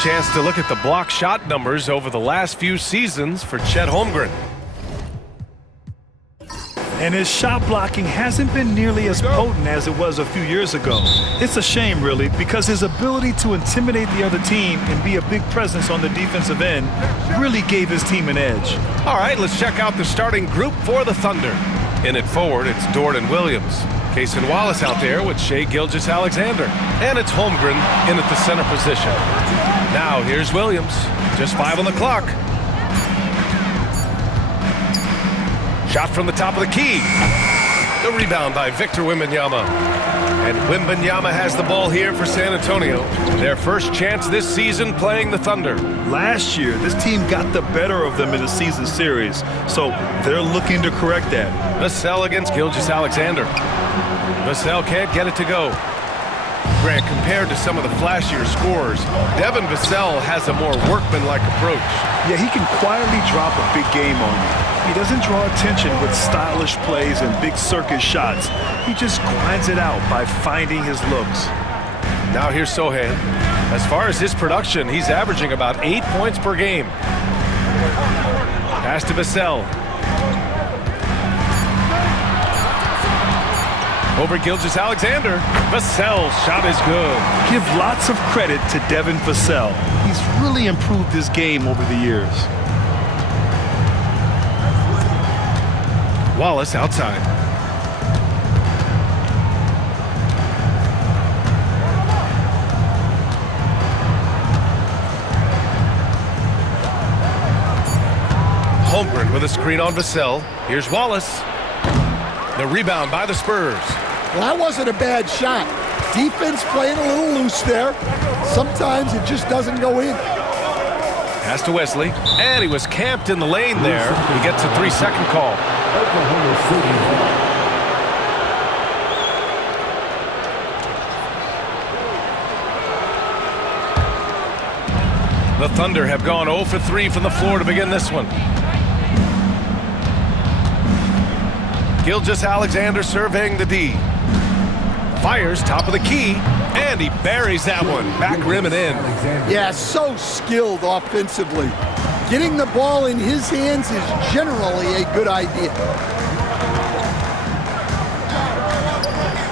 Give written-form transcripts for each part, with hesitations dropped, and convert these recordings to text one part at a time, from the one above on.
chance to look at the block shot numbers over the last few seasons for Chet Holmgren. And his shot blocking hasn't been nearly as potent as it was a few years ago. It's a shame, really, because his ability to intimidate the other team and be a big presence on the defensive end really gave his team an edge. All right, let's check out the starting group for the Thunder. In at forward, it's Dort and Williams. Cason Wallace out there with Shai Gilgeous-Alexander. And it's Holmgren in at the center position. Now here's Williams. Just 5 on the clock. Shot from the top of the key. The rebound by Victor Wembanyama. And Wembanyama has the ball here for San Antonio. Their first chance this season playing the Thunder. Last year, this team got the better of them in the season series, so they're looking to correct that. Vassell against Gilgeous-Alexander. Vassell can't get it to go. Grant, compared to some of the flashier scorers, Devin Vassell has a more workmanlike approach. Yeah, he can quietly drop a big game on you. He doesn't draw attention with stylish plays and big circus shots. He just grinds it out by finding his looks. Now here's Sochan. As far as his production, he's averaging about 8 points per game. Pass to Vassell. Over Gilgeous-Alexander. Vassell's shot is good. Give lots of credit to Devin Vassell. He's really improved his game over the years. Wallace outside. Holmgren with a screen on Vassell. Here's Wallace. The rebound by the Spurs. Well, that wasn't a bad shot. Defense playing a little loose there. Sometimes it just doesn't go in. Pass to Wesley. And he was camped in the lane there. He gets a 3-second call. The Thunder have gone 0 for 3 from the floor to begin this one. Gilgeous-Alexander surveying the D. Fires top of the key, and he buries that one. Back rim and in. Yeah, so skilled offensively. Getting the ball in his hands is generally a good idea.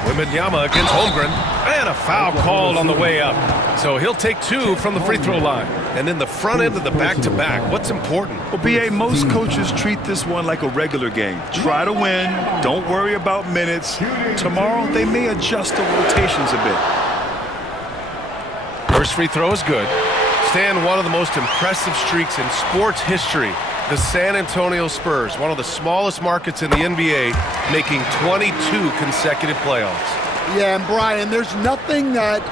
Wembanyama against Holmgren, and a foul called on the way up. So he'll take 2 from the free throw line. And in the front end of the back-to-back, what's important? Well, B.A., most coaches treat this one like a regular game. Try to win. Don't worry about minutes. Tomorrow, they may adjust the rotations a bit. First free throw is good. Stan, one of the most impressive streaks in sports history. The San Antonio Spurs, one of the smallest markets in the NBA, making 22 consecutive playoffs. Yeah, and Brian, there's nothing that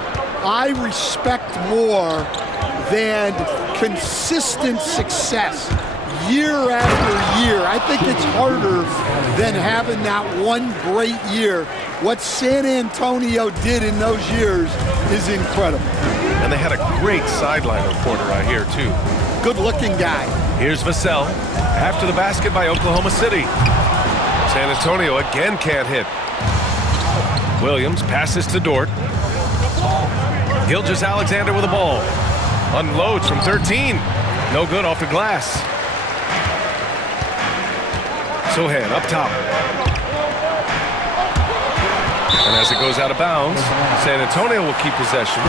I respect more than consistent success year after year. I think it's harder than having that one great year. What San Antonio did in those years is incredible. And they had a great sideline reporter right here, too. Good-looking guy. Here's Vassell. After the basket by Oklahoma City. San Antonio again can't hit. Williams passes to Dort. Gilgeous-Alexander with the ball. Unloads from 13. No good off the glass. Sochan up top. And as it goes out of bounds, San Antonio will keep possession.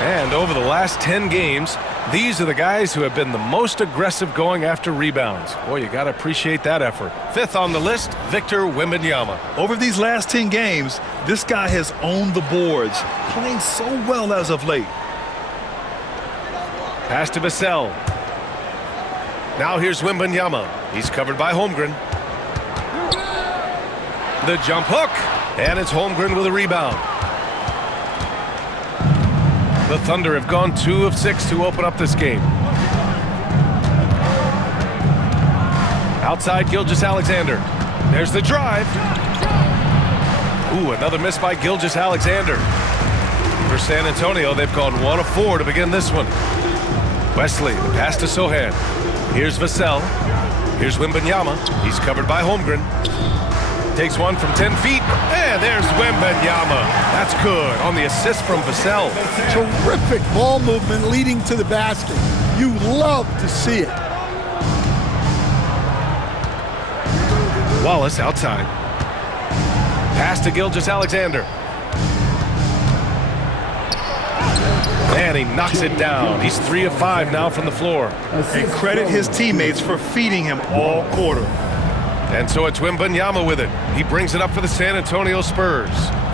And over the last 10 games, these are the guys who have been the most aggressive going after rebounds. Boy, you got to appreciate that effort. 5th on the list, Victor Wembanyama. Over these last 10 games, this guy has owned the boards, playing so well as of late. Pass to Vassell. Now here's Wembanyama. He's covered by Holmgren. The jump hook. And it's Holmgren with a rebound. The Thunder have gone 2 of 6 to open up this game. Outside Gilgeous-Alexander. There's the drive. Ooh, another miss by Gilgeous-Alexander. For San Antonio, they've gone 1 of 4 to begin this one. Wesley, the pass to Sochan. Here's Vassell. Here's Wembanyama. He's covered by Holmgren. Takes one from 10 feet. And there's Wembanyama. That's good on the assist from Vassell. Terrific ball movement leading to the basket. You love to see it. Wallace outside. Pass to Gilgeous-Alexander. And he knocks it down. He's 3 of 5 now from the floor. And credit his teammates for feeding him all quarter. And so it's Wembanyama with it. He brings it up for the San Antonio Spurs.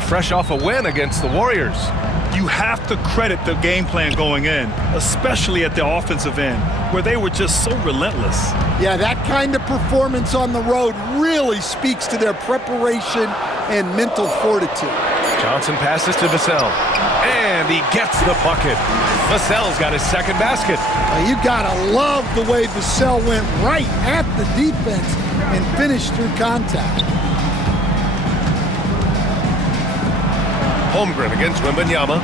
Fresh off a win against the Warriors. You have to credit the game plan going in, especially at the offensive end, where they were just so relentless. Yeah, that kind of performance on the road really speaks to their preparation and mental fortitude. Johnson passes to Vassell. And he gets the bucket. Vassell's got his second basket. You gotta love the way Vassell went right at the defense and finished through contact. Holmgren against Wembanyama.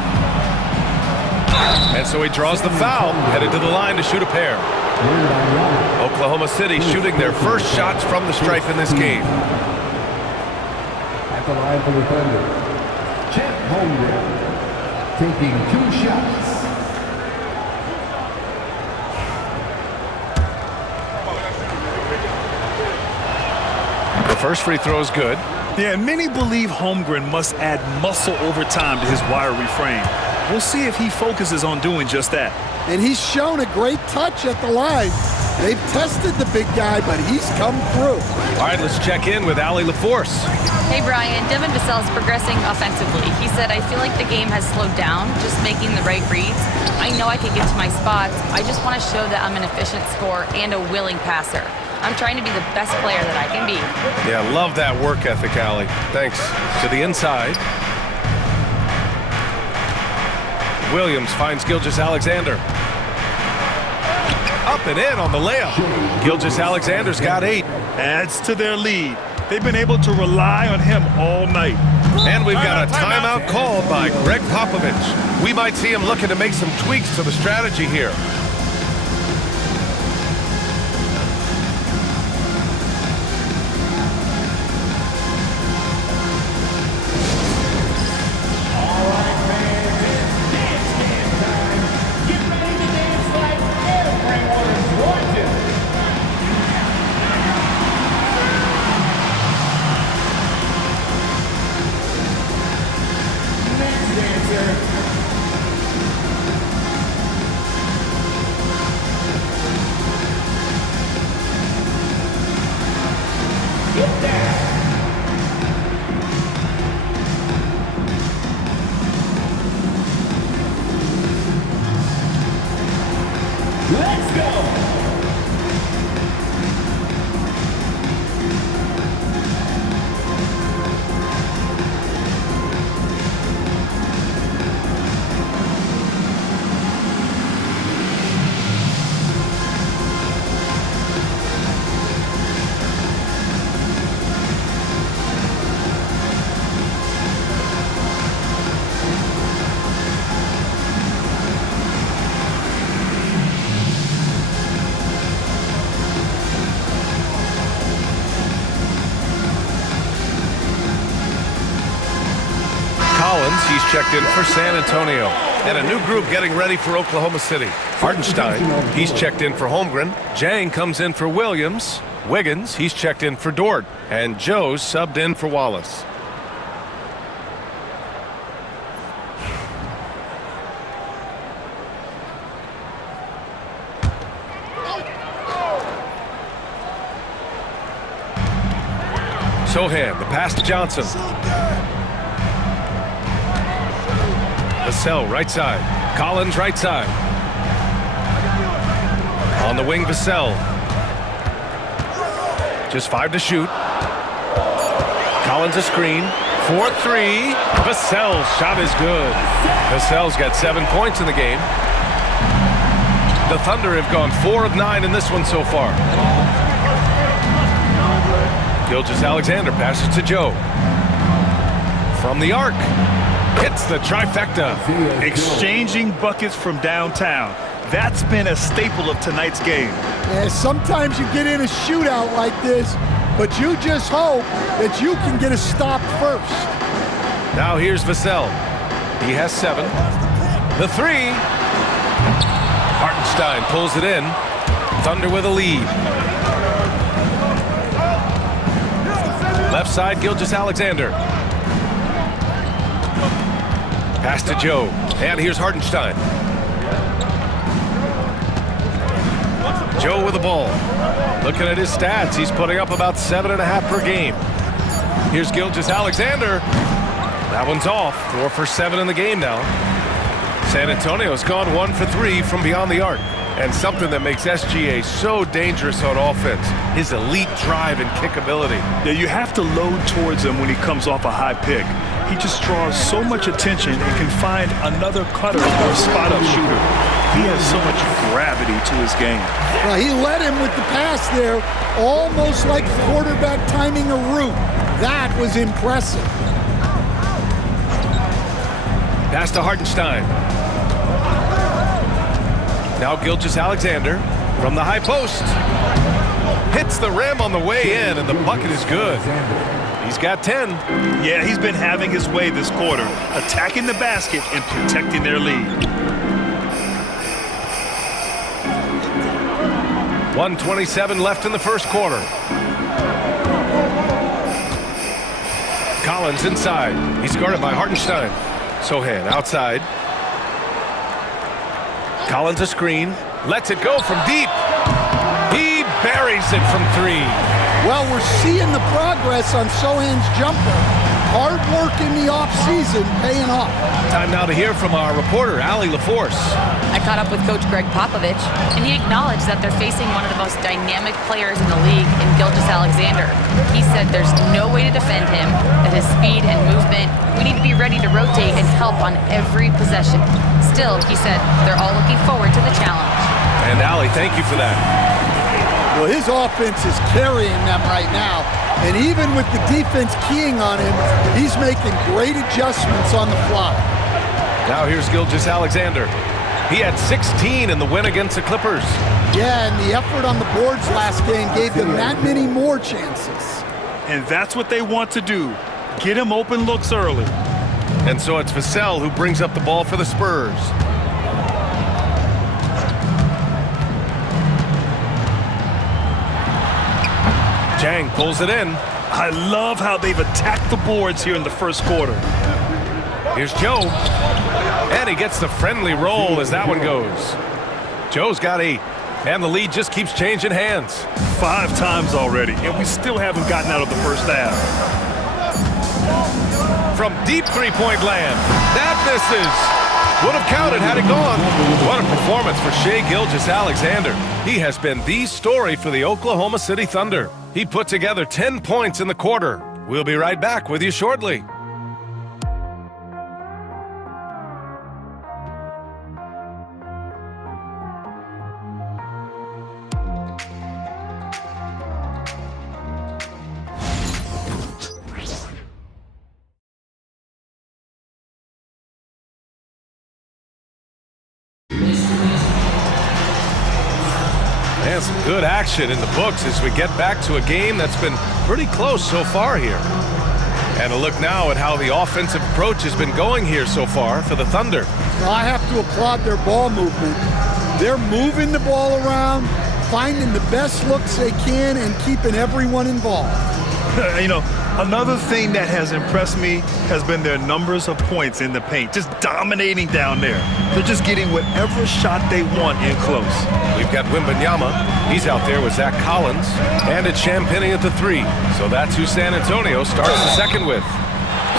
And so he draws the foul, headed to the line to shoot a pair. Oklahoma City shooting their first shots from the stripe in this game. At the line for the Thunder, Chet Holmgren taking 2 shots. The first free throw is good. Yeah, and many believe Holmgren must add muscle over time to his wiry frame. We'll see if he focuses on doing just that. And he's shown a great touch at the line. They've tested the big guy, but he's come through. All right, let's check in with Allie LaForce. Hey, Brian. Devin Vassell is progressing offensively. He said, I feel like the game has slowed down, just making the right reads. I know I can get to my spots. I just want to show that I'm an efficient scorer and a willing passer. I'm trying to be the best player that I can be. Yeah, love that work ethic, Allie. Thanks. To the inside. Williams finds Gilgeous-Alexander. Up and in on the layup. Gilgeous-Alexander's got 8. Adds to their lead. They've been able to rely on him all night. And we've got a timeout called by Greg Popovich. We might see him looking to make some tweaks to the strategy here. Let's go! Collins, he's checked in for San Antonio. And a new group getting ready for Oklahoma City. Hartenstein, he's checked in for Holmgren. Jang comes in for Williams. Wiggins, he's checked in for Dort. And Joe's subbed in for Wallace. Sohan, the pass to Johnson. Vassell, right side. Collins, right side. On the wing, Vassell. Just 5 to shoot. Collins a screen. 4-3. Vassell's shot is good. Vassell's got 7 points in the game. The Thunder have gone 4 of 9 in this one so far. Gilgeous-Alexander passes to Joe. From the arc. Hits the trifecta. Exchanging buckets from downtown. That's been a staple of tonight's game. Yeah, sometimes you get in a shootout like this, but you just hope that you can get a stop first. Now here's Vassell. He has 7. The 3. Hartenstein pulls it in. Thunder with a lead. Left side, Gilgeous-Alexander. Pass to Joe. And here's Hartenstein. Joe with the ball. Looking at his stats, he's putting up about 7.5 per game. Here's Gilgeous-Alexander. That one's off. 4 for 7 in the game now. San Antonio's gone 1 for 3 from beyond the arc. And something that makes SGA so dangerous on offense, his elite drive and kick ability. Yeah, you have to load towards him when he comes off a high pick. He just draws so much attention and can find another cutter or a spot-up shooter. He has so much gravity to his game. Well, he led him with the pass there, almost like a quarterback timing a route. That was impressive. Pass to Hartenstein. Now Gilgeous-Alexander from the high post. Hits the rim on the way in, and the bucket is good. He's got 10. Yeah, he's been having his way this quarter, attacking the basket and protecting their lead. 1:27 left in the first quarter. Collins inside. He's guarded by Hartenstein. Sochan outside. Collins a screen. Lets it go from deep. He buries it from 3. Well, we're seeing the progress on Sochan's jumper. Hard work in the offseason paying off. Time now to hear from our reporter, Allie LaForce. I caught up with Coach Greg Popovich, and he acknowledged that they're facing one of the most dynamic players in the league in Gilgeous-Alexander. He said there's no way to defend him, that his speed and movement, we need to be ready to rotate and help on every possession. Still, he said they're all looking forward to the challenge. And Allie, thank you for that. Well, his offense is carrying them right now. And even with the defense keying on him, he's making great adjustments on the fly. Now here's Gilgeous-Alexander. He had 16 in the win against the Clippers. Yeah, and the effort on the boards last game gave them that many more chances. And that's what they want to do. Get him open looks early. And so it's Vassell who brings up the ball for the Spurs. Jang pulls it in. I love how they've attacked the boards here in the first quarter. Here's Joe. And he gets the friendly roll as that one goes. Joe's got 8. And the lead just keeps changing hands. 5 times already, and we still haven't gotten out of the first half. From deep three-point land. That misses. Would have counted had it gone. What a performance for Shai Gilgeous-Alexander. He has been the story for the Oklahoma City Thunder. He put together 10 points in the quarter. We'll be right back with you shortly. And some good action in the books as we get back to a game that's been pretty close so far here. And a look now at how the offensive approach has been going here so far for the Thunder. Well, I have to applaud their ball movement. They're moving the ball around, finding the best looks they can, and keeping everyone involved. You know, another thing that has impressed me has been their numbers of points in the paint, just dominating down there. They're just getting whatever shot they want in close. We've got Wembanyama. He's out there with Zach Collins. And it's Champagnie at the 3. So that's who San Antonio starts the second with.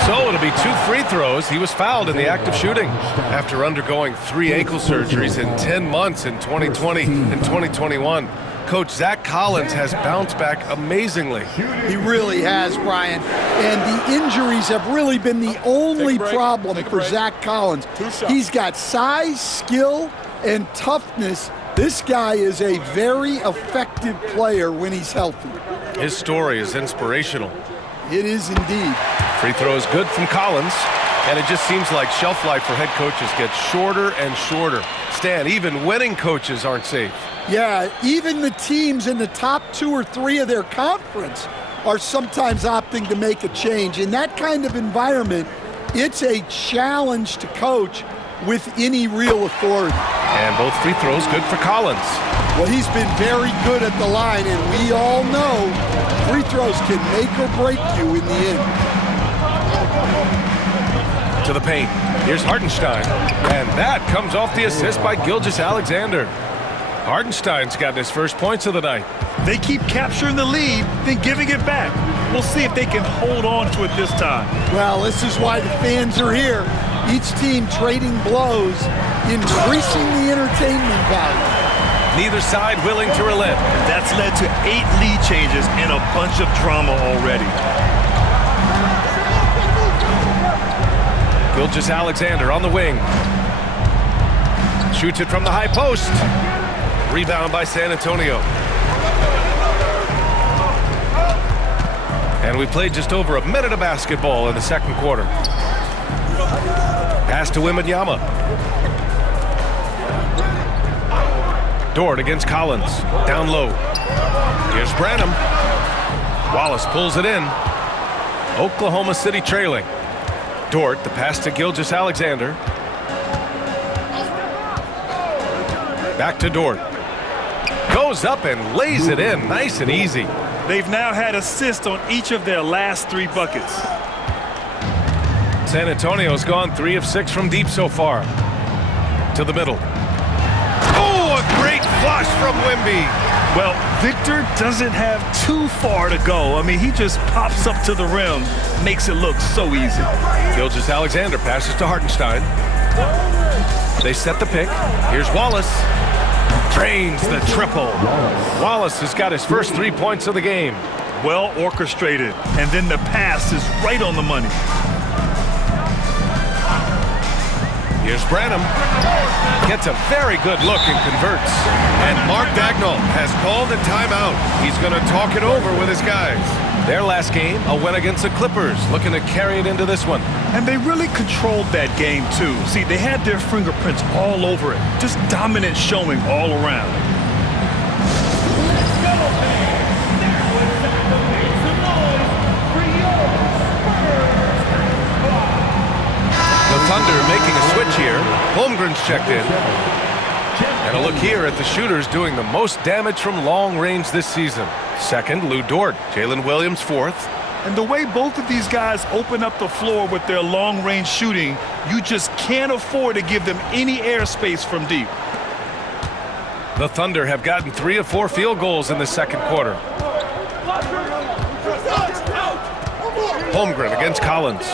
So it'll be 2 free throws. He was fouled in the act of shooting after undergoing 3 ankle surgeries in 10 months in 2020 and 2021. Coach Zach Collins has bounced back amazingly. He really has, Brian. And the injuries have really been the only problem for Zach Collins. He's got size, skill, and toughness. This guy is a very effective player when he's healthy. His story is inspirational. It is indeed. Free throw is good from Collins. And it just seems like shelf life for head coaches gets shorter and shorter. Stan, even winning coaches aren't safe. Yeah, even the teams in the top 2 or 3 of their conference are sometimes opting to make a change. In that kind of environment, it's a challenge to coach with any real authority. And both free throws good for Collins. Well, he's been very good at the line, and we all know free throws can make or break you in the end. To the paint. Here's Hartenstein. And that comes off the assist by Gilgeous-Alexander. Hartenstein's gotten his first points of the night. They keep capturing the lead, then giving it back. We'll see if they can hold on to it this time. Well, this is why the fans are here. Each team trading blows, increasing the entertainment value. Neither side willing to relent. That's led to 8 lead changes and a bunch of drama already. Gilgeous-Alexander on the wing. Shoots it from the high post. Rebound by San Antonio. And we played just over a minute of basketball in the second quarter. Pass to Wembanyama. Dort against Collins. Down low. Here's Branham. Wallace pulls it in. Oklahoma City trailing. Dort, the pass to Gilgeous-Alexander. Back to Dort. Goes up and lays it in, nice and easy. They've now had assists on each of their last 3 buckets. San Antonio's gone 3 of 6 from deep so far. To the middle. Oh, a great flush from Wemby. Well, Victor doesn't have too far to go. I mean, he just pops up to the rim, makes it look so easy. Gilgeous-Alexander passes to Hartenstein. They set the pick. Here's Wallace. Drains the triple. Wallace has got his first 3 points of the game. Well orchestrated, and then the pass is right on the money. Here's Branham. Gets a very good look and converts. And Mark Daigneault has called a timeout. He's going to talk it over with his guys. Their last game, a win against the Clippers, looking to carry it into this one. And they really controlled that game, too. See, they had their fingerprints all over it. Just dominant showing all around. The Thunder making a switch here. Holmgren's checked in. And a look here at the shooters doing the most damage from long range this season. Second, Lou Dort. Jalen Williams, fourth. And the way both of these guys open up the floor with their long-range shooting, you just can't afford to give them any airspace from deep. The Thunder have gotten 3 of 4 field goals in the second quarter. Holmgren against Collins.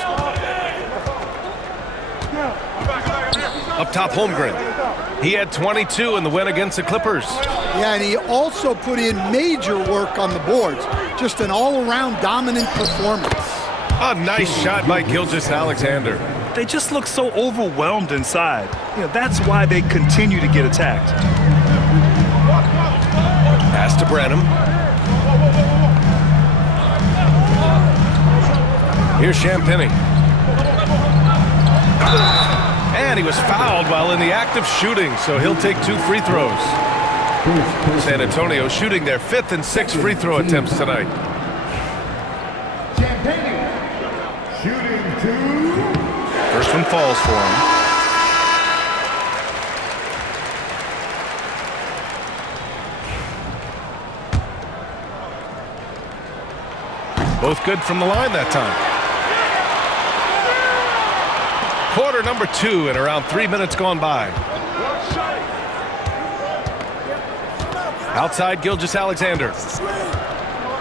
Up top, Holmgren. He had 22 in the win against the Clippers. Yeah, and he also put in major work on the boards. Just an all-around dominant performance. A nice shot by Gilgeous-Alexander. They just look so overwhelmed inside. You know, that's why they continue to get attacked. Pass to Branham. Here's Champagnie. And he was fouled while in the act of shooting, so he'll take 2 free throws. San Antonio shooting their 5th and 6th free throw attempts tonight. Champagnie shooting 2. First one falls for him. Both good from the line that time. Quarter number 2 and around 3 minutes gone by. Outside Gilgeous-Alexander.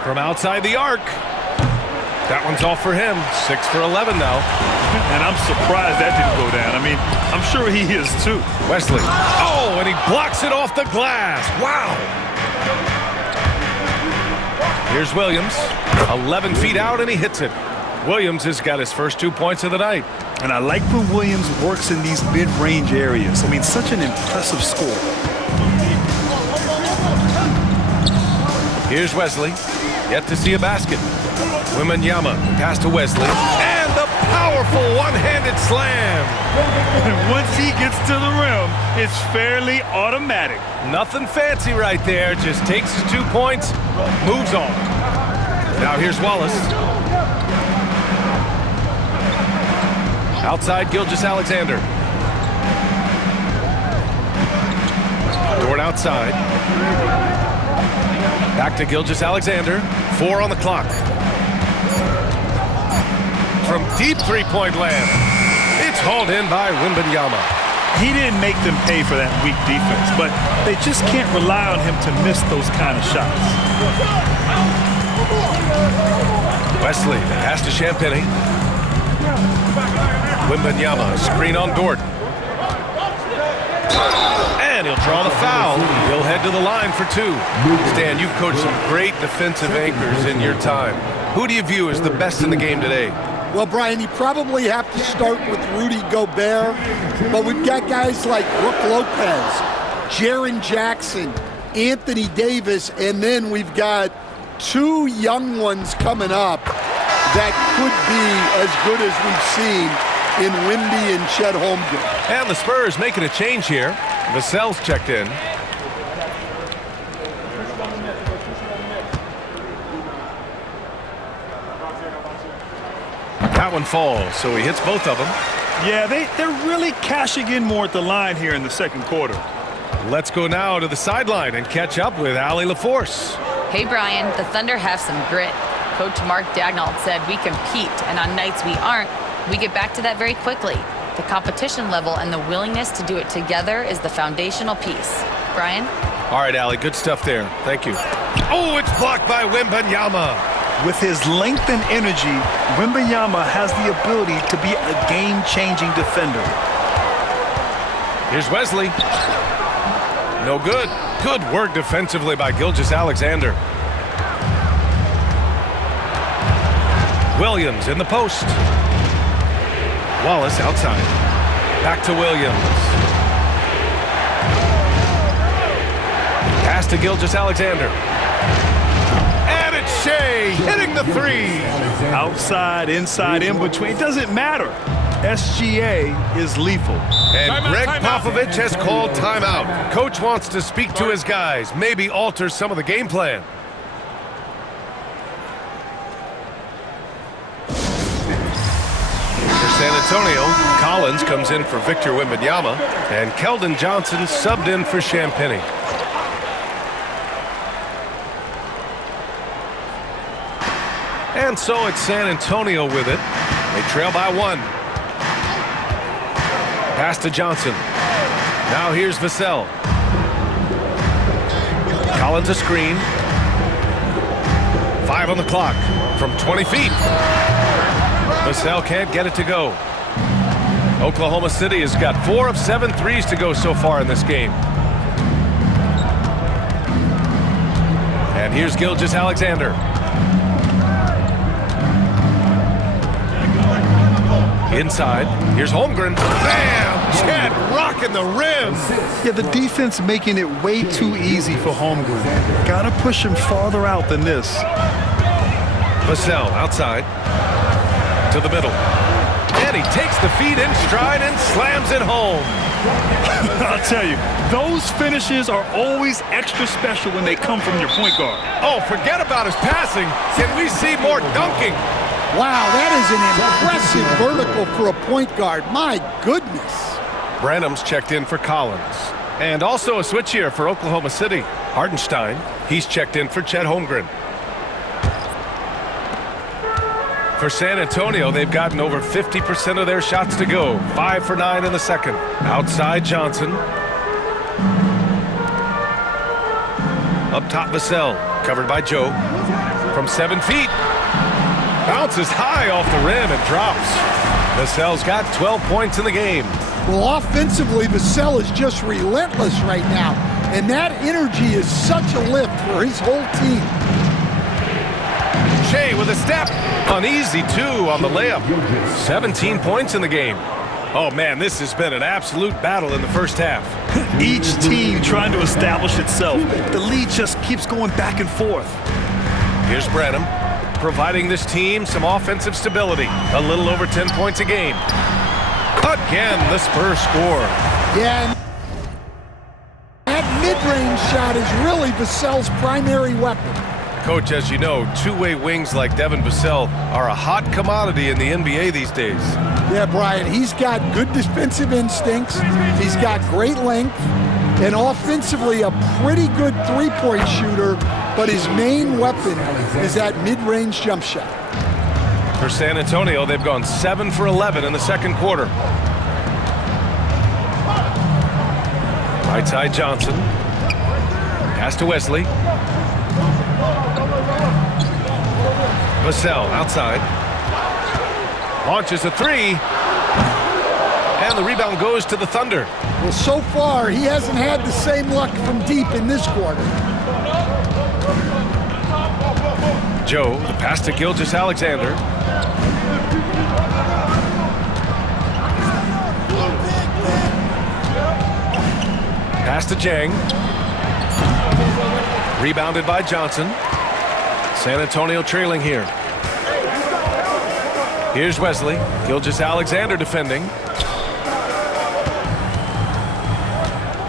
From outside the arc. That one's off for him. 6 for 11 now. And I'm surprised that didn't go down. I mean, I'm sure he is too. Wesley. Oh, and he blocks it off the glass. Wow. Here's Williams. 11 feet out, and he hits it. Williams has got his first 2 points of the night. And I like when Williams works in these mid-range areas. I mean, such an impressive score. Here's Wesley. Yet to see a basket. Wembanyama pass to Wesley. And the Powerful one-handed slam. And once he gets to the rim, it's fairly automatic. Nothing fancy right there. Just takes his 2 points, moves on. Now here's Wallace. Outside Gilgeous-Alexander. Dort outside. Back to Gilgeous-Alexander. 4 on the clock. From deep three-point land. It's hauled in by Wembanyama. He didn't make them pay for that weak defense, but they just can't rely on him to miss those kind of shots. Wesley, pass to Champagnie. Wembanyama, screen on Dort. And he'll draw the foul. He'll head to the line for 2. Stan, you've coached some great defensive anchors in your time. Who do you view as the best in the game today? Well, Brian, you probably have to start with Rudy Gobert, but we've got guys like Brook Lopez, Jaren Jackson, Anthony Davis, and then we've got 2 young ones coming up that could be as good as we've seen in Wemby and Chet Holmgren. And the Spurs making a change here. Vassell's checked in. That one falls, so he hits both of them. Yeah, they're really cashing in more at the line here in the second quarter. Let's go now to the sideline and catch up with Allie LaForce. Hey, Brian, the Thunder have some grit. Coach Mark Daigneault said we compete, and on nights we aren't, we get back to that very quickly. The competition level and the willingness to do it together is the foundational piece. Brian? All right, Allie, good stuff there. Thank you. Oh, it's blocked by Wembanyama. With his length and energy, Wembanyama has the ability to be a game-changing defender. Here's Wesley. No good. Good work defensively by Gilgeous-Alexander. Williams in the post. Wallace outside. Back to Williams. Pass to Gilgeous-Alexander. And it's Shea hitting the 3. Outside, inside, in between, it doesn't matter. SGA is lethal. And Greg Popovich has called timeout. Coach wants to speak to his guys, maybe alter some of the game plan. For San Antonio, Collins comes in for Victor Wembanyama, and Keldon Johnson subbed in for Champagnie. And so it's San Antonio with it. They trail by 1. Pass to Johnson. Now here's Vassell. Collins a screen. 5 on the clock from 20 feet. Vassell can't get it to go. Oklahoma City has got 4 of 7 threes to go so far in this game. And here's Gilgeous-Alexander. Inside, here's Holmgren. Bam! Chet rocking the rim. Yeah, the defense making it way too easy for Holmgren. Gotta push him farther out than this. Vassell outside to the middle. And he takes the feed in stride and slams it home. I'll tell you, those finishes are always extra special when they come from your point guard. Oh, forget about his passing. Can we see more dunking? Wow, that is an impressive vertical for a point guard. My goodness. Branham's checked in for Collins. And also a switch here for Oklahoma City. Hartenstein, he's checked in for Chet Holmgren. For San Antonio, they've gotten over 50% of their shots to go. 5 for 9 in the second. Outside Johnson. Up top Vassell, covered by Joe. From 7 feet. Bounces high off the rim and drops. Vassell's got 12 points in the game. Well, offensively, Vassell is just relentless right now. And that energy is such a lift for his whole team. Shea with a step. Uneasy, 2 on the layup. 17 points in the game. Oh, man, this has been an absolute battle in the first half. Each team trying to establish itself. The lead just keeps going back and forth. Here's Branham. providing this team some offensive stability. A little over 10 points a game. Again, the Spurs score. Yeah, and that mid-range shot is really Vassell's primary weapon. Coach, as you know, two-way wings like Devin Vassell are a hot commodity in the NBA these days. Yeah, Brian, he's got good defensive instincts. He's got great length. And offensively, a pretty good three-point shooter, but his main weapon is that mid-range jump shot. For San Antonio, they've gone 7 for 11 in the second quarter. Right side Johnson. Pass to Wesley. Vassell outside. Launches a three. And the rebound goes to the Thunder. Well, so far, he hasn't had the same luck from deep in this quarter. Joe, the pass to Gilgeous-Alexander. Pass to Jang. Rebounded by Johnson. San Antonio trailing here. Here's Wesley. Gilgeous-Alexander defending.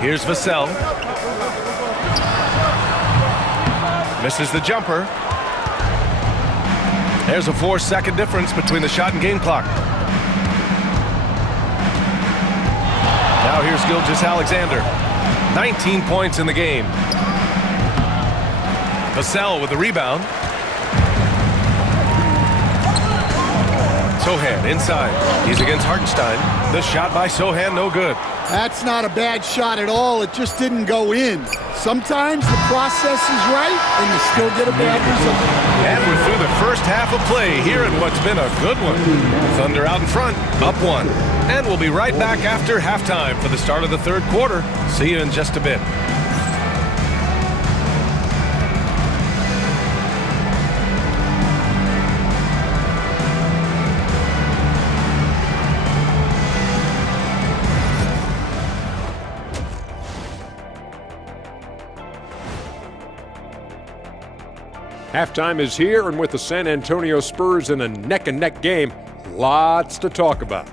Here's Vassell. Misses the jumper. There's a 4-second difference between the shot and game clock. Now here's Gilgeous-Alexander. 19 points in the game. Vassell with the rebound. Sochan inside. He's against Hartenstein. The shot by Sochan, no good. That's not a bad shot at all. It just didn't go in. Sometimes the process is right, and you still get a bad result. And we're through the first half of play here in what's been a good one. Thunder out in front, up 1. And we'll be right back after halftime for the start of the third quarter. See you in just a bit. Halftime is here, and with the San Antonio Spurs in a neck-and-neck game, lots to talk about.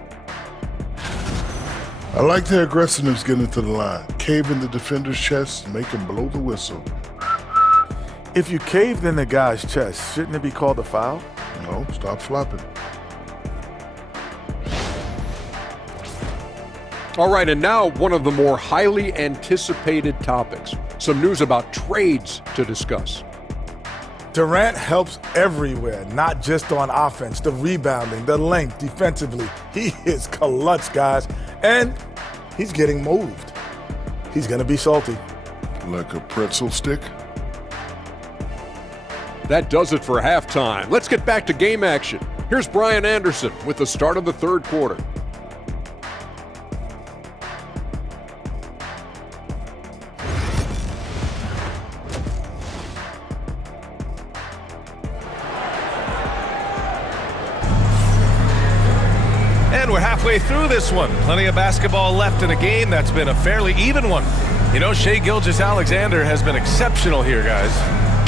I like their aggressiveness getting into the line. Cave in the defender's chest, make him blow the whistle. If you caved in the guy's chest, shouldn't it be called a foul? No, stop flopping. All right, and now one of the more highly anticipated topics. Some news about trades to discuss. Durant helps everywhere, not just on offense. The rebounding, the length, defensively. He is klutz, guys. And he's getting moved. He's going to be salty. Like a pretzel stick? That does it for halftime. Let's get back to game action. Here's Brian Anderson with the start of the third quarter. And we're halfway through this one. Plenty of basketball left in a game that's been a fairly even one. You know, Shai Gilgeous-Alexander has been exceptional here, guys.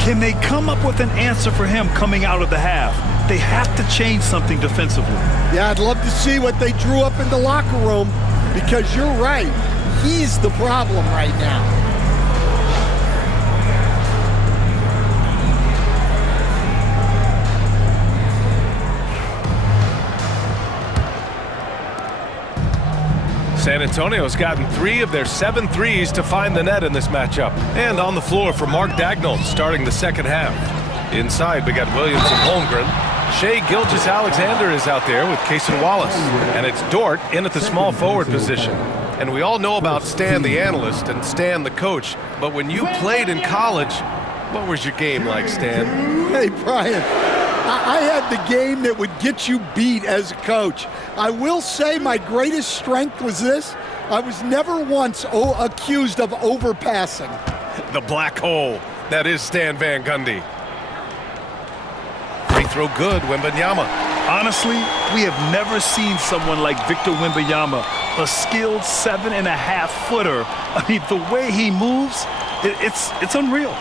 Can they come up with an answer for him coming out of the half? They have to change something defensively. Yeah, I'd love to see what they drew up in the locker room, because you're right. He's the problem right now. San Antonio's gotten 3 of their 7 threes to find the net in this matchup. And on the floor for Mark Daigneault starting the second half. Inside, we got Williams and Holmgren. Shai Gilgeous-Alexander is out there with Cason Wallace. And it's Dort in at the small forward position. And we all know about Stan the analyst and Stan the coach. But when you played in college, what was your game like, Stan? Hey, Brian, I had the game that would get you beat as a coach. I will say my greatest strength was this. I was never once accused of overpassing. The black hole. That is Stan Van Gundy. Free throw good, Wembanyama. Honestly, we have never seen someone like Victor Wembanyama, a skilled 7.5-footer. I mean, the way he moves, it's unreal.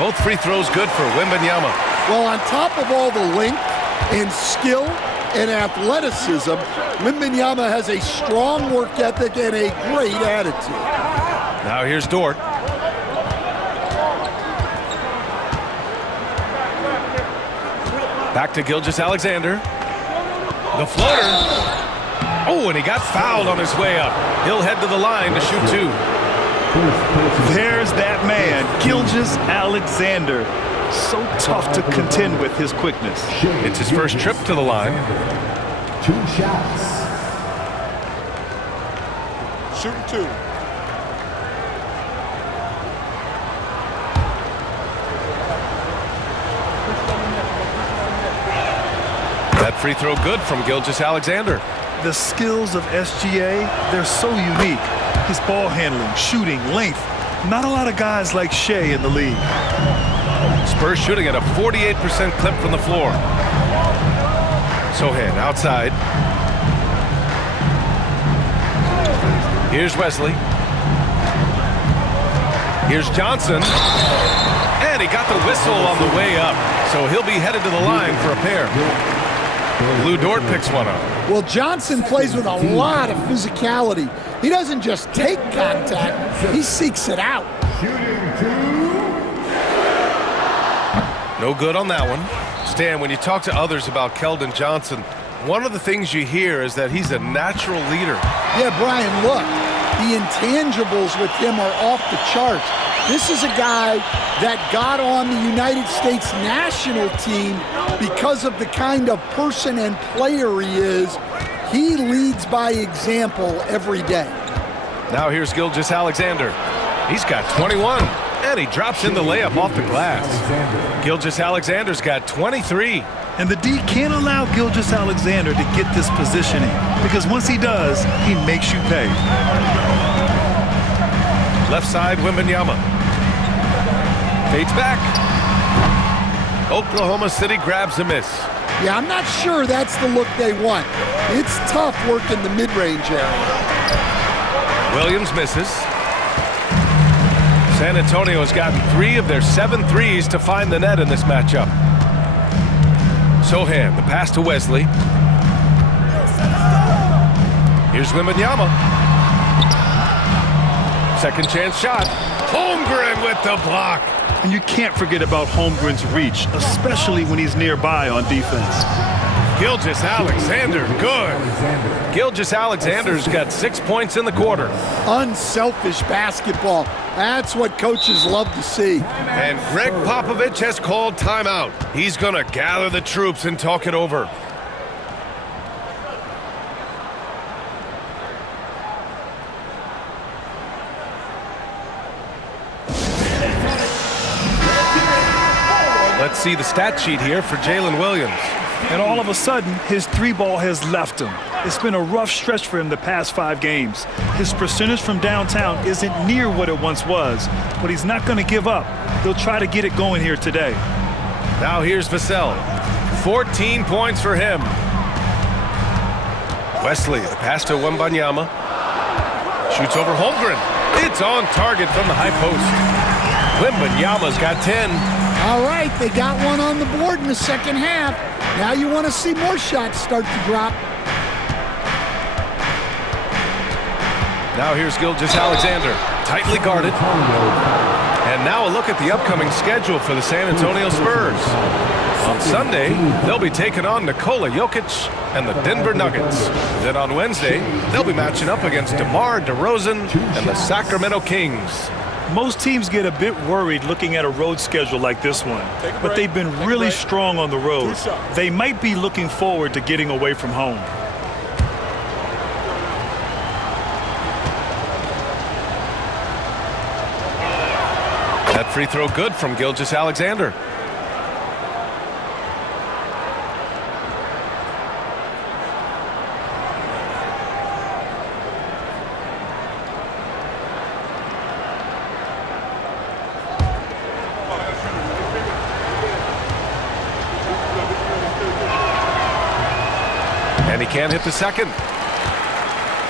Both free throws good for Wembanyama. Well, on top of all the length and skill and athleticism, Wembanyama has a strong work ethic and a great attitude. Now here's Dort. Back to Gilgeous-Alexander. The floater. Oh, and he got fouled on his way up. He'll head to the line to shoot 2. There's that man, Gilgeous-Alexander. So tough to contend with his quickness. It's his first trip to the line. 2 shots. Shooting 2. That free throw good from Gilgeous-Alexander. The skills of SGA, they're so unique. His ball handling, shooting, length. Not a lot of guys like Shea in the league. Spurs shooting at a 48% clip from the floor. Sochan outside. Here's Wesley. Here's Johnson. And he got the whistle on the way up. So he'll be headed to the line for a pair. Lou Dort picks one up. Well, Johnson plays with a lot of physicality. He doesn't just take contact, he seeks it out. No good on that one. Stan, when you talk to others about Keldon Johnson, one of the things you hear is that he's a natural leader. Yeah, Brian, look, the intangibles with him are off the charts. This is a guy that got on the United States national team because of the kind of person and player he is. He leads by example every day. Now here's Gilgeous-Alexander. He's got 21, and he drops in the layup off the glass. Gilgeous-Alexander's got 23. And the D can't allow Gilgeous-Alexander to get this positioning, because once he does, he makes you pay. Left side, Wembanyama. Fades back. Oklahoma City grabs a miss. Yeah, I'm not sure that's the look they want. It's tough working the mid-range area. Williams misses. San Antonio has gotten 3 of their 7 threes to find the net in this matchup. Sochan, the pass to Wesley. Here's Wembanyama. Second chance shot. Holmgren with the block. And you can't forget about Holmgren's reach, especially when he's nearby on defense. Gilgeous-Alexander, good. Gilgeous-Alexander's got 6 points in the quarter. Unselfish basketball. That's what coaches love to see. And Greg Popovich has called timeout. He's going to gather the troops and talk it over. Let's see the stat sheet here for Jalen Williams. And all of a sudden, his 3-ball has left him. It's been a rough stretch for him the past 5 games. His percentage from downtown isn't near what it once was, but he's not going to give up. He'll try to get it going here today. Now here's Vassell. 14 points for him. Wesley, the pass to Wembanyama. Shoots over Holmgren. It's on target from the high post. Wembanyama's got 10. All right, they got one on the board in the second half. Now you want to see more shots start to drop. Now here's Gilgeous-Alexander, tightly guarded. And now a look at the upcoming schedule for the San Antonio Spurs. On Sunday, they'll be taking on Nikola Jokic and the Denver Nuggets. Then on Wednesday, they'll be matching up against DeMar DeRozan and the Sacramento Kings. Most teams get a bit worried looking at a road schedule like this one, but they've been really strong on the road. They might be looking forward to getting away from home. That free throw good from Gilgeous-Alexander. And he can't hit the second.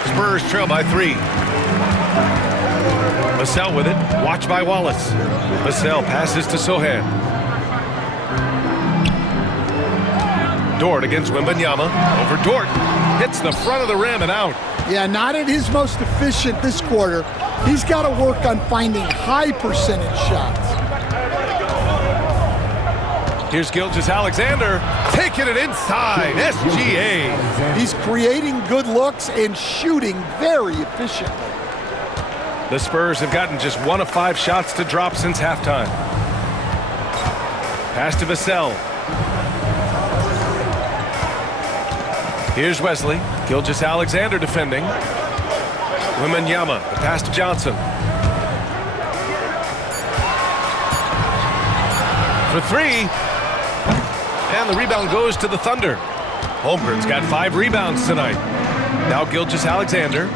Spurs trail by 3. Vassell with it. Watch by Wallace. Vassell passes to Sohan. Dort against Wembanyama. Over Dort. Hits the front of the rim and out. Yeah, not at his most efficient this quarter. He's got to work on finding high percentage shots. Here's Gilgeous-Alexander taking it inside. SGA. He's creating good looks and shooting very efficiently. The Spurs have gotten just 1 of 5 shots to drop since halftime. Pass to Vassell. Here's Wesley. Gilgeous-Alexander defending. Wembanyama. The pass to Johnson. For 3. And the rebound goes to the Thunder. Holmgren's got 5 rebounds tonight. Now Gilgeous-Alexander.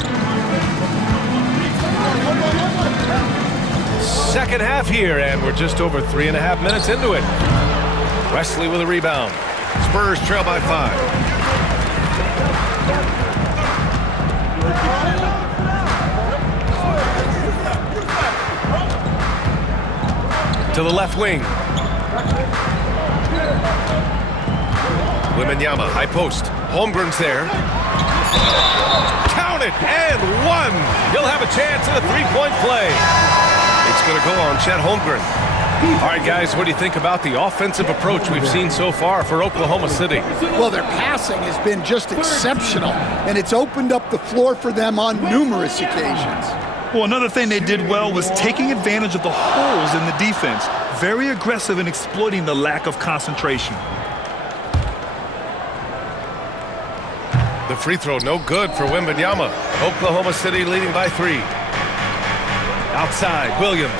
Second half here, and we're just over 3.5 minutes into it. Wesley with a rebound. Spurs trail by 5. To the left wing. Wembanyama, high post. Holmgren's there. Count it, and 1. He'll have a chance at a 3-point play. It's going to go on Chet Holmgren. All right, guys, what do you think about the offensive approach we've seen so far for Oklahoma City? Well, their passing has been just exceptional, and it's opened up the floor for them on numerous occasions. Well, another thing they did well was taking advantage of the holes in the defense. Very aggressive in exploiting the lack of concentration. The free throw no good for Wembanyama. Oklahoma City leading by 3. Outside, Williams.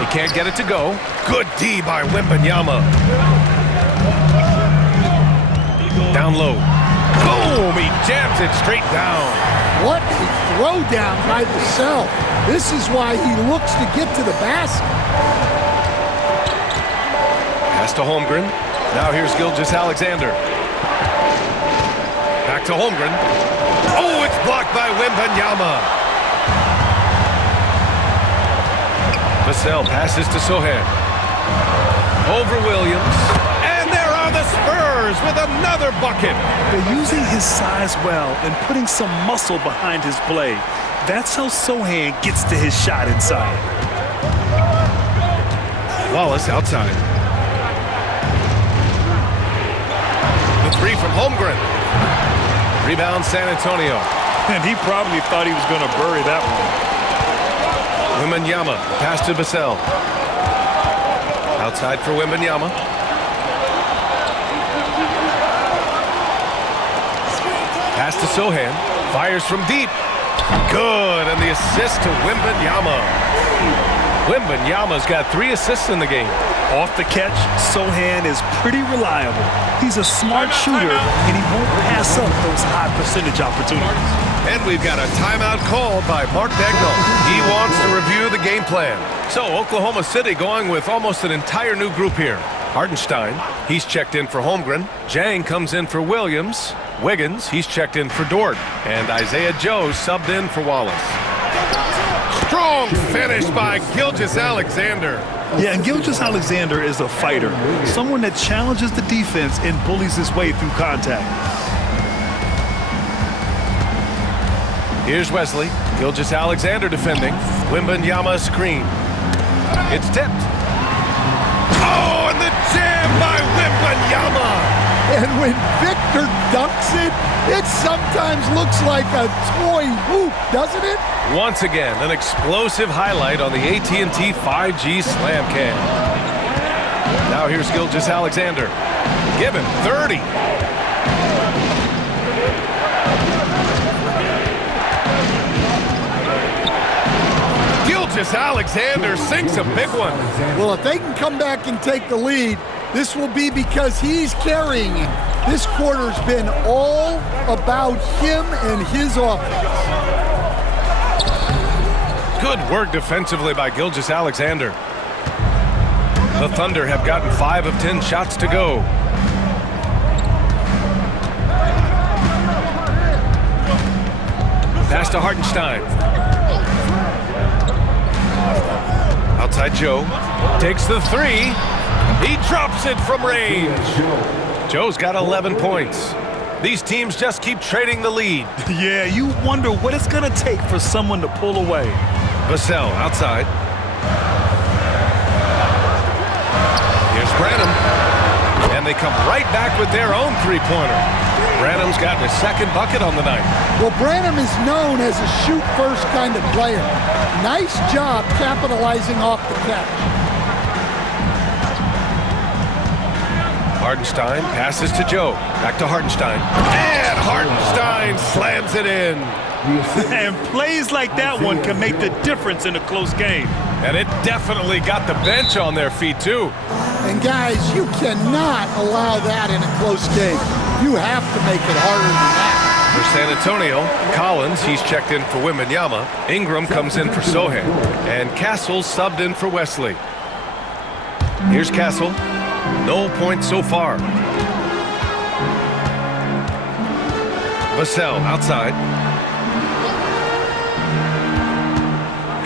He can't get it to go. Good D by Wembanyama. Down low. Boom! He jams it straight down. What a throw down by Vassell. This is why he looks to get to the basket. Pass to Holmgren. Now here's Gilgeous-Alexander. Back to Holmgren. Oh, it's blocked by Wembanyama. Vassell passes to Sohan. Over Williams. And there are the Spurs with another bucket. They're using his size well and putting some muscle behind his play. That's how Sohan gets to his shot inside. Wallace outside. The 3 from Holmgren. Rebound San Antonio. And he probably thought he was going to bury that one. Wembanyama, pass to Vassell. Outside for Wembanyama. Pass to Sohan. Fires from deep. Good, and the assist to Wembanyama. Wembanyama's got 3 assists in the game. Off the catch, Sohan is pretty reliable. He's a smart shooter, and he won't pass up those high percentage opportunities. And we've got a timeout called by Mark Daigneault. He wants to review the game plan. So Oklahoma City going with almost an entire new group here. Hartenstein, he's checked in for Holmgren. Jang comes in for Williams. Wiggins, he's checked in for Dort. And Isaiah Joe subbed in for Wallace. Strong finish by Gilgeous-Alexander. Yeah, and Gilgeous-Alexander is a fighter. Someone that challenges the defense and bullies his way through contact. Here's Wesley. Gilgeous-Alexander defending. Wembanyama screen. It's tipped. Oh, and the jam by Wembanyama. And when Victor dunks it, it sometimes looks like a toy hoop, doesn't it? Once again, an explosive highlight on the AT&T 5G Slam Cam. Now here's Gilgeous-Alexander. Given 30. Gilgeous-Alexander sinks a big one. Well, if they can come back and take the lead, this will be because he's carrying it. This quarter's been all about him and his offense. Good work defensively by Gilgeous-Alexander. The Thunder have gotten 5 of 10 shots to go. Pass to Hartenstein. Outside Joe. Takes the three. He drops it from range. Joe's got 11 points. These teams just keep trading the lead. Yeah, you wonder what it's going to take for someone to pull away. Vassell outside. Here's Branham. And they come right back with their own three-pointer. Branham's got his second bucket on the night. Well, Branham is known as a shoot-first kind of player. Nice job capitalizing off the catch. Hartenstein passes to Joe. Back to Hartenstein. And Hartenstein slams it in. And plays like that one can make the difference in a close game. And it definitely got the bench on their feet, too. And guys, you cannot allow that in a close game. You have to make it harder than that. For San Antonio, Collins, he's checked in for Wembanyama. Ingram comes in for Sohan. And Castle subbed in for Wesley. Here's Castle. No points so far. Vassell outside.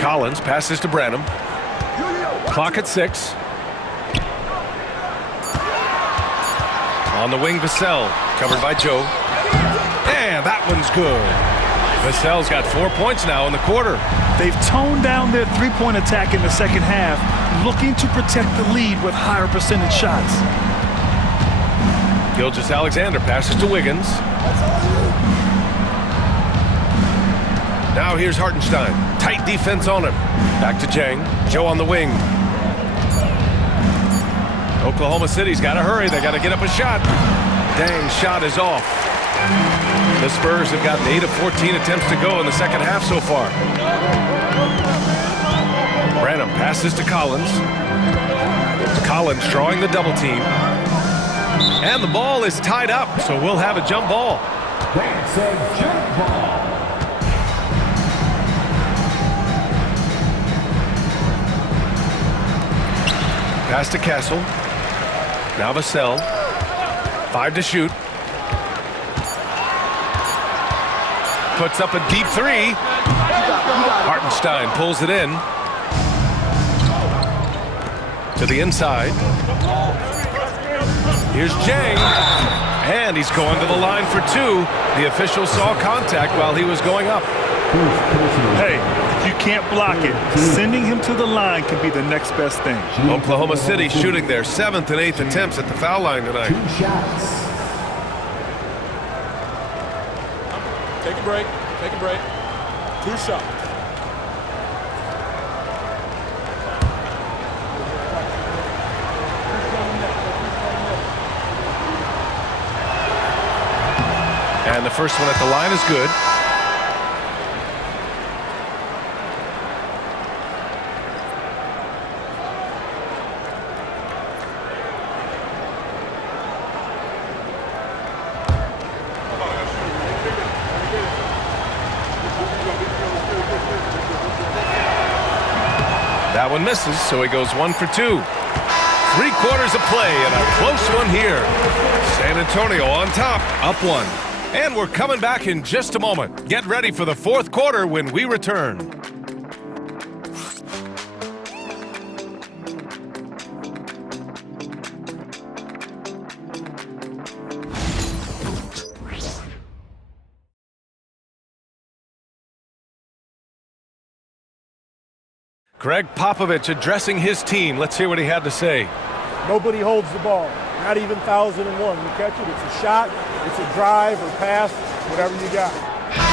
Collins passes to Branham. Clock at 6. On the wing, Vassell, covered by Joe. And that one's good. Vassell's got 4 points now in the quarter. They've toned down their three-point attack in the second half, looking to protect the lead with higher percentage shots. Gilgeous-Alexander passes to Wiggins. Now here's Hartenstein. Tight defense on him. Back to Jang. Joe on the wing. Oklahoma City's got to hurry. They got to get up a shot. Dang, shot is off. The Spurs have gotten 8 of 14 attempts to go in the second half so far. Branham passes to Collins. Collins drawing the double team. And the ball is tied up, so we'll have a jump ball. That's a jump ball. Pass to Castle. Now Vassell. 5 to shoot. Puts up a deep three. Hartenstein pulls it in. To the inside. Here's Jang. And he's going to the line for 2. The official saw contact while he was going up. Hey, if you can't block it, sending him to the line can be the next best thing. Oklahoma City shooting their 7th and 8th attempts at the foul line tonight. 2 shots. Take a break. Take a break. 2 shots. And the first one at the line is good. That one misses, so he goes 1 for 2. 3 quarters of play and a close one here. San Antonio on top, up 1. And we're coming back in just a moment. Get ready for the 4th quarter when we return. Greg Popovich addressing his team. Let's hear what he had to say. Nobody holds the ball, not even 1,001. You catch it, it's a shot, it's a drive or pass, whatever you got.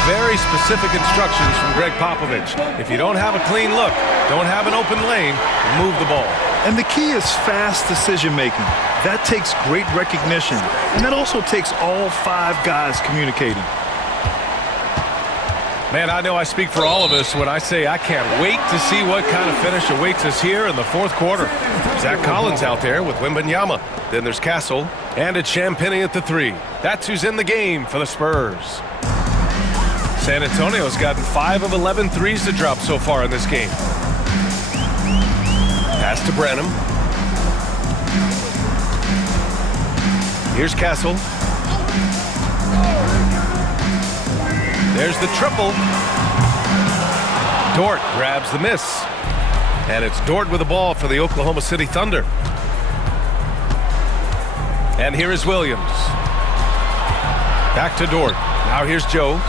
Very specific instructions from Greg Popovich. If you don't have a clean look, don't have an open lane, move the ball. And the key is fast decision-making. That takes great recognition, and that also takes all 5 guys communicating. Man, I know I speak for all of us when I say I can't wait to see what kind of finish awaits us here in the 4th quarter. Zach Collins out there with Wembanyama. Then there's Castle, and it's Champagnie at the 3. That's who's in the game for the Spurs. San Antonio's gotten 5 of 11 threes to drop so far in this game. Pass to Branham. Here's Castle. There's the triple. Dort grabs the miss. And it's Dort with the ball for the Oklahoma City Thunder. And here is Williams. Back to Dort. Now here's Joe.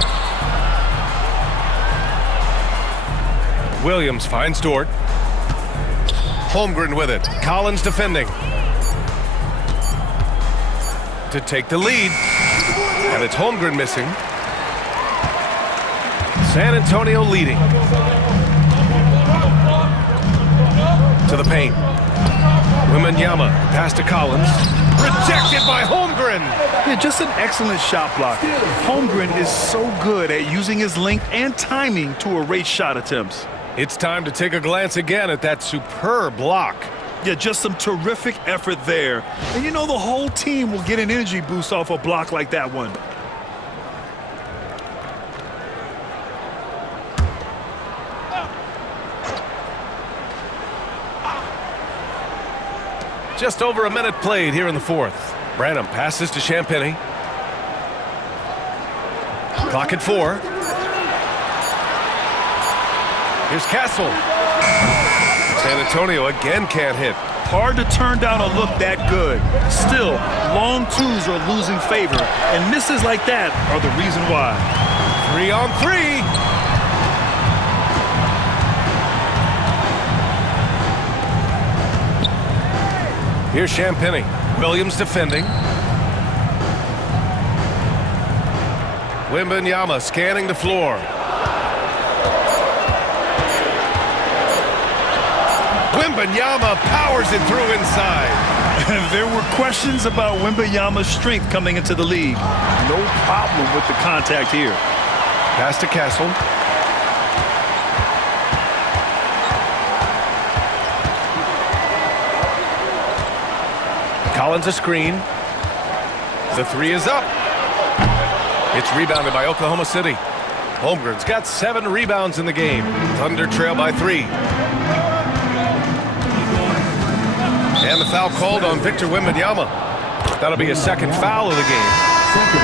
Williams finds Dort. Holmgren with it. Collins defending. To take the lead. And it's Holmgren missing. San Antonio leading. To the paint. Wembanyama pass to Collins. Rejected by Holmgren. Yeah, just an excellent shot block. Holmgren is so good at using his length and timing to erase shot attempts. It's time to take a glance again at that superb block. Yeah, just some terrific effort there. And you know the whole team will get an energy boost off a block like that one. Just over a minute played here in the fourth. Branham passes to Champagnie. Clock at 4. Here's Castle. San Antonio again can't hit. Hard to turn down a look that good. Still, long twos are losing favor, and misses like that are the reason why. 3 on 3. Here's Champagnie. Williams defending. Wembanyama scanning the floor. Wembanyama powers it through inside. There were questions about Wembanyama's strength coming into the league. No problem with the contact here. Pass to Castle. Collins a screen. The 3 is up. It's rebounded by Oklahoma City. Holmgren's got 7 rebounds in the game. Thunder trail by 3. And the foul called on Victor Wembanyama. That'll be his second foul of the game.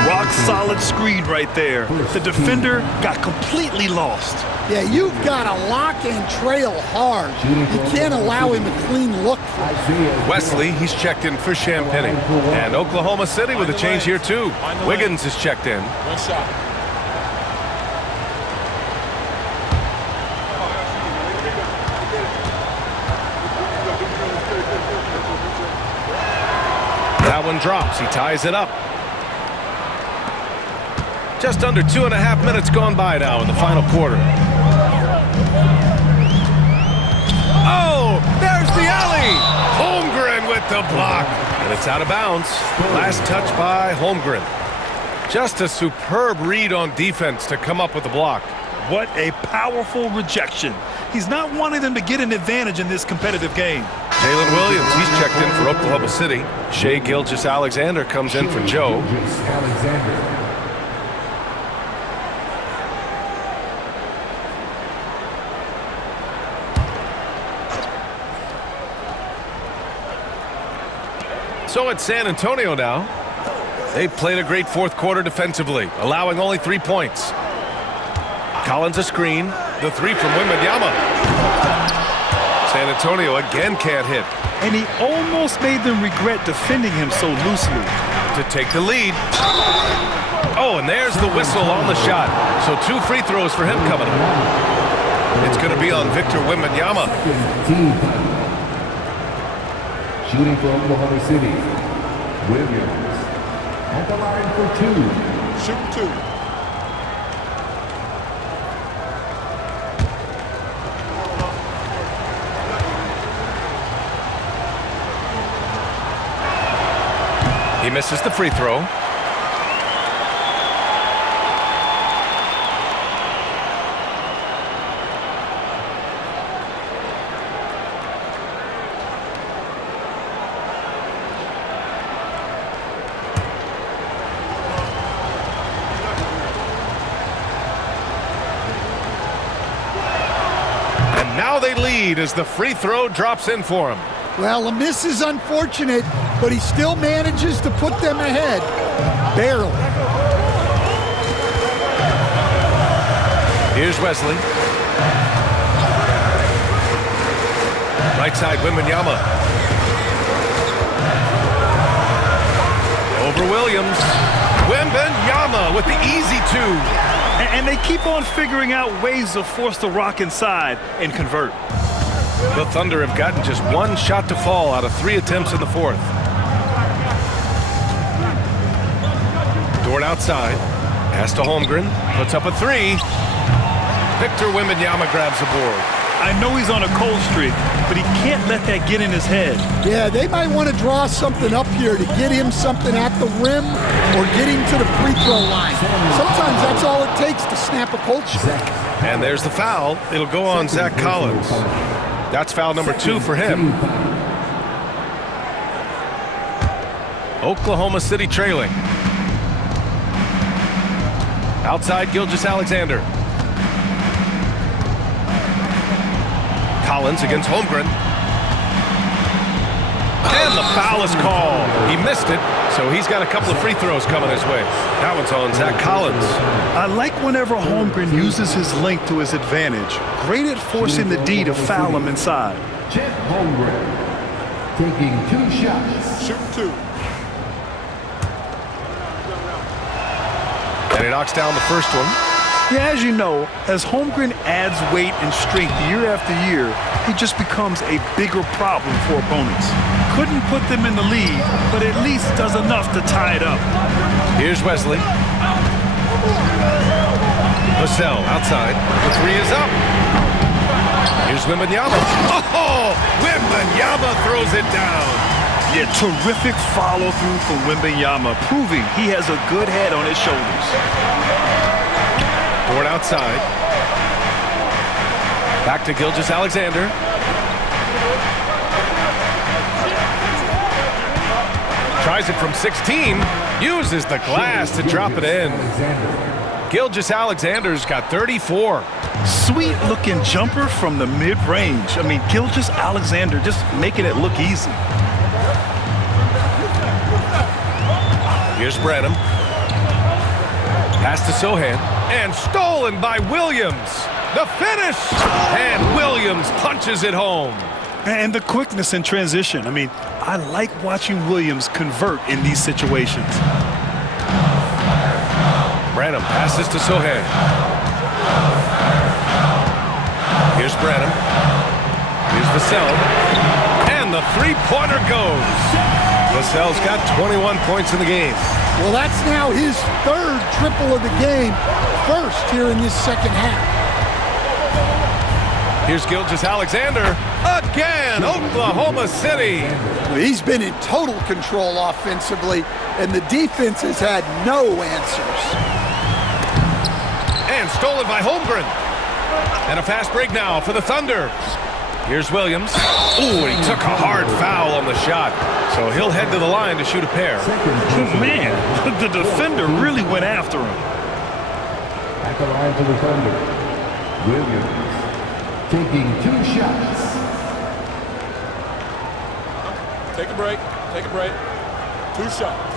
Rock solid screen right there. The defender got completely lost. Yeah, you've got to lock and trail hard. You can't allow him a clean look. Wesley, he's checked in for Champagnie. And Oklahoma City with a change here too. Wiggins is checked in. One shot. That one drops. He ties it up. Just under 2.5 minutes gone by now in the final quarter. Oh, there's the alley. Holmgren with the block. And it's out of bounds. Last touch by Holmgren. Just a superb read on defense to come up with the block. What a powerful rejection. He's not wanting them to get an advantage in this competitive game. Jalen Williams, he's checked in for Oklahoma City. Shai Gilgeous-Alexander comes in for Joe. So it's San Antonio now. They played a great fourth quarter defensively, allowing only 3 points. Collins a screen. The 3 from Wembanyama. San Antonio again can't hit. And he almost made them regret defending him so loosely. To take the lead. Oh, and there's the whistle on the shot. So 2 free throws for him coming up. It's going to be on Victor Wembanyama. Shooting for Oklahoma City, Williams. At the line for 2. Shoot 2. He misses the free throw. And now they lead as the free throw drops in for him. Well, a miss is unfortunate, but he still manages to put them ahead. Barely. Here's Wesley. Right side, Wembanyama. Over Williams. Wembanyama with the easy two. And they keep on figuring out ways to force the Rock inside and convert. The Thunder have gotten just one shot to fall out of 3 attempts in the fourth. Dort outside. Pass to Holmgren. Puts up a 3. Victor Wembanyama grabs the board. I know he's on a cold streak, but he can't let that get in his head. Yeah, they might want to draw something up here to get him something at the rim or get him to the free throw line. Sometimes that's all it takes to snap a cold streak. And there's the foul. It'll go on Zach Collins. That's foul number 2 for him. Oklahoma City trailing. Outside, Gilgeous-Alexander. Collins against Holmgren. And the foul is called. He missed it, so he's got a couple of free throws coming his way. That one's on Zach Collins. I like whenever Holmgren uses his length to his advantage. Great at forcing the D to foul him inside. Chet Holmgren taking 2 shots. Shoot 2. And he knocks down the first one. Yeah, as you know, as Holmgren adds weight and strength year after year, he just becomes a bigger problem for opponents. Couldn't put them in the lead, but at least does enough to tie it up. Here's Wesley. Vassell outside. The 3 is up. Here's Wembanyama. Oh! Wembanyama throws it down. Yeah, terrific follow-through from Wembanyama, proving he has a good head on his shoulders. Dort outside. Back to Gilgeous-Alexander. Tries it from 16. Uses the glass to drop it in. Gilgeous-Alexander's got 34. Sweet-looking jumper from the mid-range. I mean, Gilgeous-Alexander just making it look easy. Here's Branham. Pass to Sohan. And stolen by Williams. The finish! And Williams punches it home. And the quickness in transition. I mean, I like watching Williams convert in these situations. Branham passes to Sohan. Here's Branham. Here's Vassell. And the three-pointer goes. Vassell's got 21 points in the game. Well, that's now his 3rd triple of the game, first here in this second half. Here's Gilgeous-Alexander again. Oklahoma City. Well, he's been in total control offensively, and the defense has had no answers. And stolen by Holmgren. And a fast break now for the Thunder. Here's Williams. Ooh, he took a hard foul on the shot. So he'll head to the line to shoot a pair. Man, the defender really went after him. At the line for the Thunder, Williams taking 2 shots. Take a break. Take a break. 2 shots.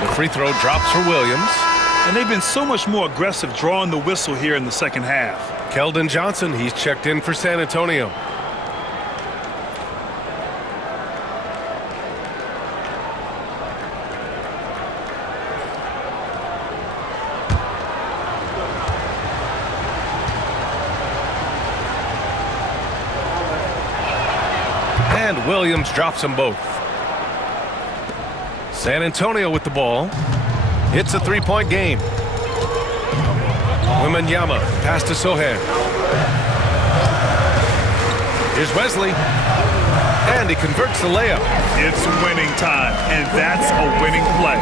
The free throw drops for Williams. And they've been so much more aggressive drawing the whistle here in the second half. Keldon Johnson, he's checked in for San Antonio. And Williams drops them both. San Antonio with the ball. It's a 3-point game. Wembanyama, pass to Sohan. Here's Wesley. And he converts the layup. It's winning time, and that's a winning play.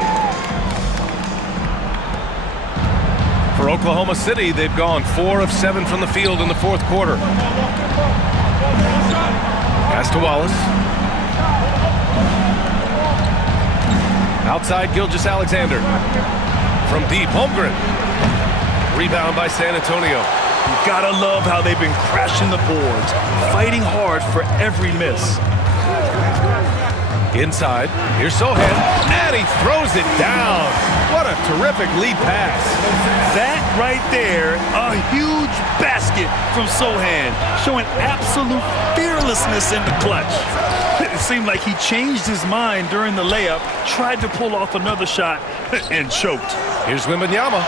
For Oklahoma City, they've gone 4 of 7 from the field in the fourth quarter. Pass to Wallace. Outside, Gilgeous-Alexander. From deep, Holmgren. Rebound by San Antonio. You gotta love how they've been crashing the boards, fighting hard for every miss. Inside, here's Sohan, and he throws it down. What a terrific lead pass. That right there, a huge basket from Sohan, showing absolute fearlessness in the clutch. It seemed like he changed his mind during the layup, tried to pull off another shot, and choked. Here's Wembanyama.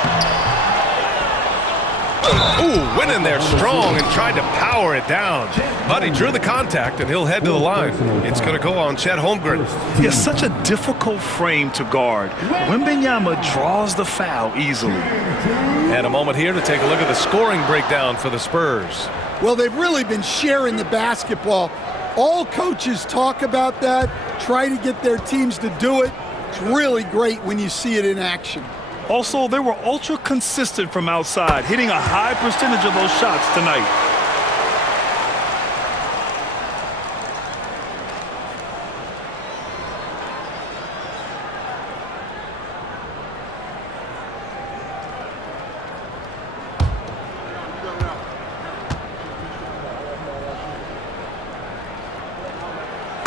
Ooh, went in there strong and tried to power it down. But he drew the contact, and he'll head to the line. It's going to go on Chet Holmgren. He has such a difficult frame to guard. Wembanyama draws the foul easily. And a moment here to take a look at the scoring breakdown for the Spurs. Well, they've really been sharing the basketball. All coaches talk about that, try to get their teams to do it. It's really great when you see it in action. Also, they were ultra consistent from outside, hitting a high percentage of those shots tonight.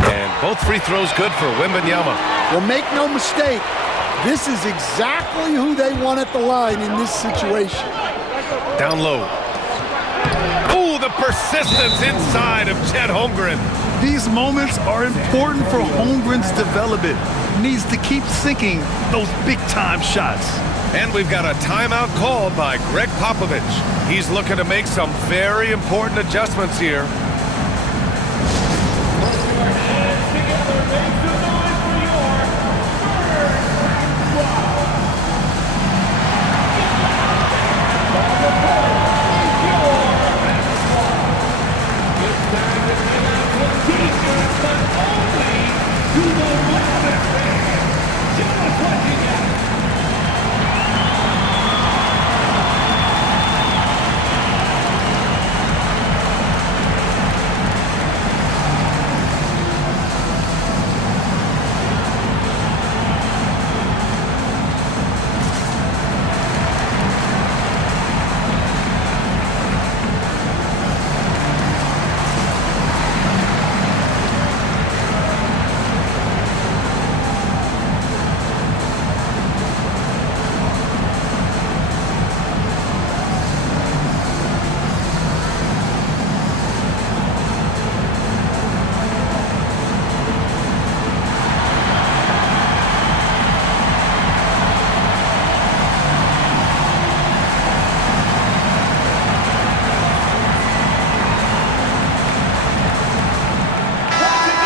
And both free throws good for Wembanyama. Well, make no mistake, this is exactly who they want at the line in this situation. Down low. Ooh, the persistence inside of Chet Holmgren. These moments are important for Holmgren's development. Needs to keep sinking those big-time shots. And we've got a timeout called by Greg Popovich. He's looking to make some very important adjustments here.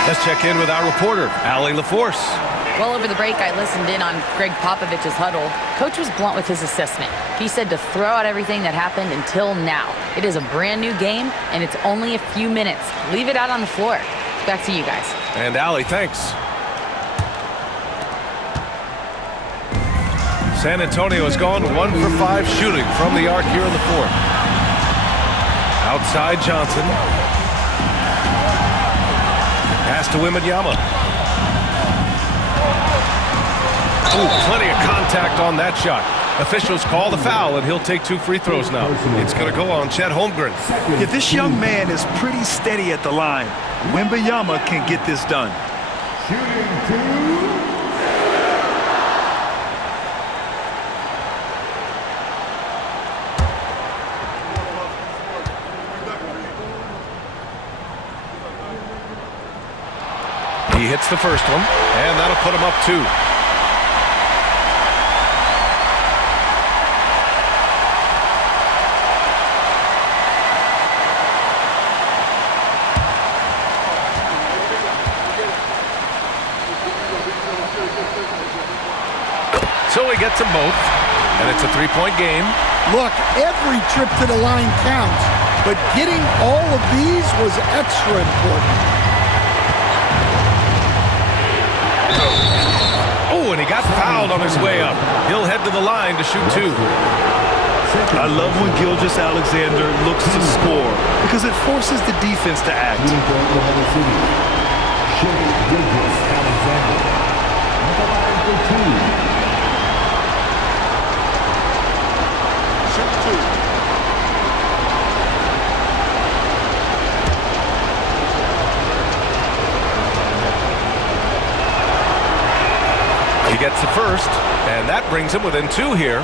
Let's check in with our reporter, Allie LaForce. Well, over the break, I listened in on Greg Popovich's huddle. Coach was blunt with his assessment. He said to throw out everything that happened until now. It is a brand new game, and it's only a few minutes. Leave it out on the floor. Back to you guys. And Allie, thanks. San Antonio has gone 1 for 5 shooting from the arc here in the fourth. Outside Johnson. Pass to Wembanyama. Ooh, plenty of contact on that shot. Officials call the foul, and he'll take 2 free throws now. It's going to go on Chet Holmgren. Yeah, this young man is pretty steady at the line. Wembanyama can get this done. He hits the first one, and that'll put him up 2. So he gets them both, and it's a 3-point game. Look, every trip to the line counts, but getting all of these was extra important. Oh, and he got fouled on his way up. He'll head to the line to shoot 2. I love when Gilgeous-Alexander looks to score because it forces the defense to act. He gets the first, and that brings him within 2 here.